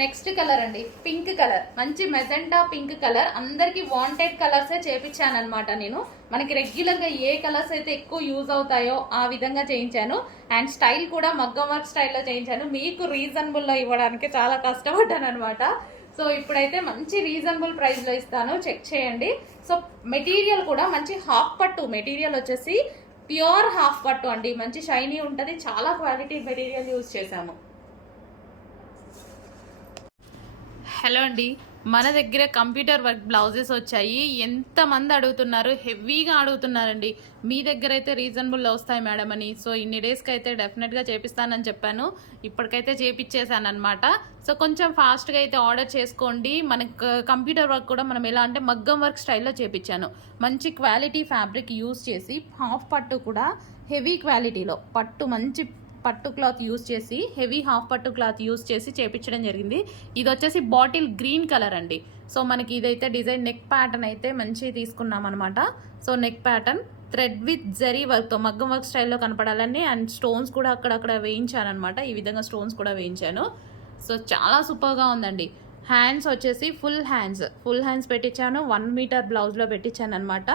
Next colour అండి pink colour, మంచి magenta pink colour. అందరికి వాంటెడ్ కలర్సే చేపించాను అనమాట నేను. మనకి రెగ్యులర్ గా ఏ కలర్స్ అయితే ఎక్కువ యూజ్ అవుతాయో ఆ విధంగా చేయించాను. అండ్ స్టైల్ కూడా మగ్గం వర్క్ స్టైల్లో చేయించాను. మీకు రీజనబుల్ లో ఇవ్వడానికి చాలా కష్టపడ్డాను అనమాట. సో ఇప్పుడైతే మంచి రీజనబుల్ ప్రైస్ లో ఇస్తాను, చెక్ చేయండి. సో మెటీరియల్ కూడా మంచి హాఫ్ పట్టు మెటీరియల్ వచ్చేసి ప్యూర్ హాఫ్ పట్టు అండి. మంచి షైనీ ఉంటది, చాలా క్వాలిటీ మెటీరియల్ యూజ్ చేసాము. హలో అండి, మన దగ్గర కంప్యూటర్ వర్క్ బ్లౌజెస్ వచ్చాయి. ఎంతమంది అడుగుతున్నారు, హెవీగా అడుగుతున్నారండి. మీ దగ్గర అయితే రీజనబుల్లో వస్తాయి మేడం అని. సో ఇన్ని డేస్కి అయితే డెఫినెట్గా చేపిస్తానని చెప్పాను. ఇప్పటికైతే చేపించేసాను అనమాట. సో కొంచెం ఫాస్ట్గా అయితే ఆర్డర్ చేసుకోండి. మనకు కంప్యూటర్ వర్క్ కూడా మనం ఎలా అంటే మగ్గం వర్క్ స్టైల్లో చేపించాను. మంచి క్వాలిటీ ఫ్యాబ్రిక్ యూజ్ చేసి హాఫ్ పట్టు కూడా హెవీ క్వాలిటీలో పట్టు మంచి పట్టు క్లాత్ యూజ్ చేసి హెవీ హాఫ్ పట్టు క్లాత్ యూజ్ చేసి చేపించడం జరిగింది. ఇది వచ్చేసి బాటిల్ గ్రీన్ కలర్ అండి. సో మనకి ఇదైతే డిజైన్ నెక్ ప్యాటర్న్ అయితే మంచి తీసుకున్నాం అనమాట. So neck pattern thread with zari వర్క్తో మగ్గం వర్క్ స్టైల్లో కనపడాలని. అండ్ స్టోన్స్ కూడా అక్కడక్కడ వేయించాను అనమాట. ఈ విధంగా స్టోన్స్ కూడా వేయించాను. సో చాలా సూపర్గా ఉందండి. హ్యాండ్స్ వచ్చేసి ఫుల్ హ్యాండ్స్ పెట్టించాను. 1 మీటర్ బ్లౌజ్లో పెట్టించాను అనమాట.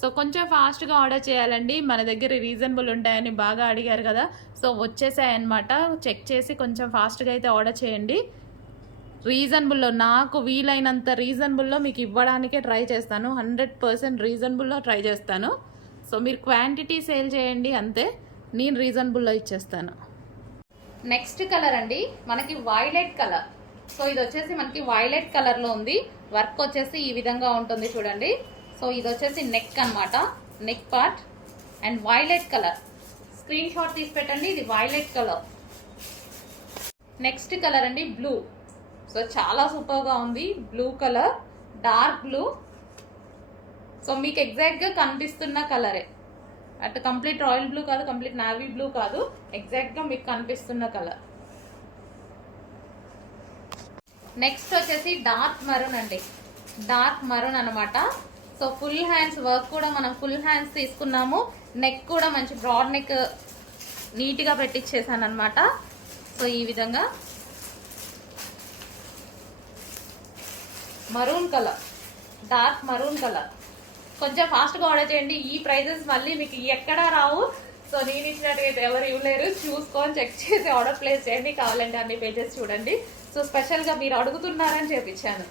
సో కొంచెం ఫాస్ట్గా ఆర్డర్ చేయాలండి. మన దగ్గర రీజనబుల్ ఉంటాయని బాగా అడిగారు కదా, సో వచ్చేసాయన్నమాట. చెక్ చేసి కొంచెం ఫాస్ట్గా అయితే ఆర్డర్ చేయండి. రీజనబుల్లో నాకు వీలైనంత రీజనబుల్లో మీకు ఇవ్వడానికే ట్రై చేస్తాను. 100% రీజనబుల్లో ట్రై చేస్తాను. సో మీరు క్వాంటిటీ సేల్ చేయండి అంతే, నేను రీజనబుల్లో ఇచ్చేస్తాను. నెక్స్ట్ కలర్ అండి మనకి వైలెట్ కలర్. సో ఇది వచ్చేసి మనకి వైలెట్ కలర్లో ఉంది. వర్క్ వచ్చేసి ఈ విధంగా ఉంటుంది చూడండి. సో ఇది వచ్చేసి నెక్ అనమాట, neck part. And violet colour screen shot తీసి పెట్టండి. ఇది వైలెట్ కలర్. నెక్స్ట్ కలర్ అండి బ్లూ. సో చాలా సూపర్గా ఉంది. Blue colour, dark blue. So మీకు ఎగ్జాక్ట్గా కనిపిస్తున్న కలరే, అటు కంప్లీట్ రాయల్ బ్లూ కాదు, కంప్లీట్ నావీ బ్లూ కాదు, ఎగ్జాక్ట్గా మీకు కనిపిస్తున్న కలర్. నెక్స్ట్ వచ్చేసి డార్క్ మరూన్ అండి, డార్క్ మరూన్ అనమాట. సో ఫుల్ హ్యాండ్స్ వర్క్ కూడా మనం ఫుల్ హ్యాండ్స్ తీసుకున్నాము. నెక్ కూడా మంచి బ్రాడ్ నెక్ నీట్గా పెట్టించేసాను అనమాట. సో ఈ విధంగా maroon colour, dark maroon colour. కొంచెం ఫాస్ట్గా ఆర్డర్ చేయండి. ఈ ప్రైజెస్ మళ్ళీ మీకు ఎక్కడా రావు. సో నేను ఇచ్చినట్టుగా ఎవరు ఇవ్వలేరు. చూసుకొని చెక్ చేసి ఆర్డర్ ప్లేస్ చేయండి. కావాలంటే అన్ని పేజెస్ చూడండి. సో స్పెషల్గా మీరు అడుగుతున్నారని చేపించాను.